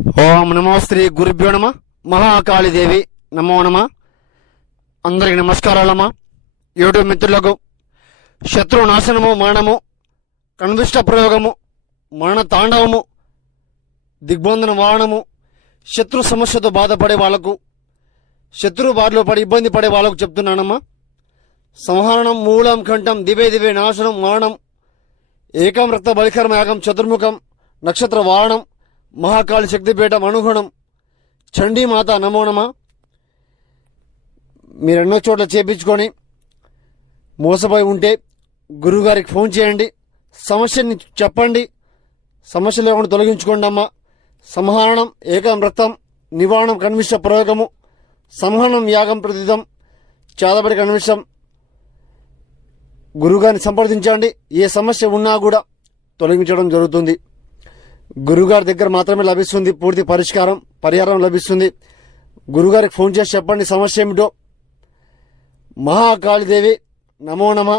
ఓం నమో శ్రీ గురుభ్యో నమ. మహాకాళీదేవి నమో నమ. అందరికి నమస్కారాలమ్మా. యూట్యూబ్ మిత్రులకు శత్రు నాశనము, మరణము, కన్విష్ట ప్రయోగము, మరణ తాండవము, దిగ్బంధన వాహనము, శత్రు సమస్యతో బాధపడే వాళ్లకు, శత్రు బారిలో పడి ఇబ్బంది పడే వాళ్లకు చెప్తున్నానమ్మా. సంహరణం, మూలం, కంఠం, దివే దివే నాశనం, మరణం, ఏకం రక్త బలికర్మ యాగం, చతుర్ముఖం, నక్షత్ర వాహనం, మహాకాళి శక్తిపీఠం అనుగుణం, చండీమాత నమో నమ. మీరు ఎన్నో చోట్ల చేపించుకొని మోసపోయి ఉంటే గురువుగారికి ఫోన్ చేయండి, సమస్యని చెప్పండి, సమస్య లేకుండా తొలగించుకోండి అమ్మా. సంహరణం, ఏకం రక్తం, నివారణం, కన్విష్ట ప్రయోగము, సంహరణం, యాగం, ప్రతిదం, చాదబడి కన్విష్టం. గురువుగారిని సంప్రదించండి. ఏ సమస్య ఉన్నా కూడా తొలగించడం జరుగుతుంది. గురుగారి దగ్గర మాత్రమే లభిస్తుంది పూర్తి పరిహారం లభిస్తుంది. గురుగారికి ఫోన్ చేసి చెప్పండి సమస్య ఏమిటో. మహాకాళీదేవి నమో నమ.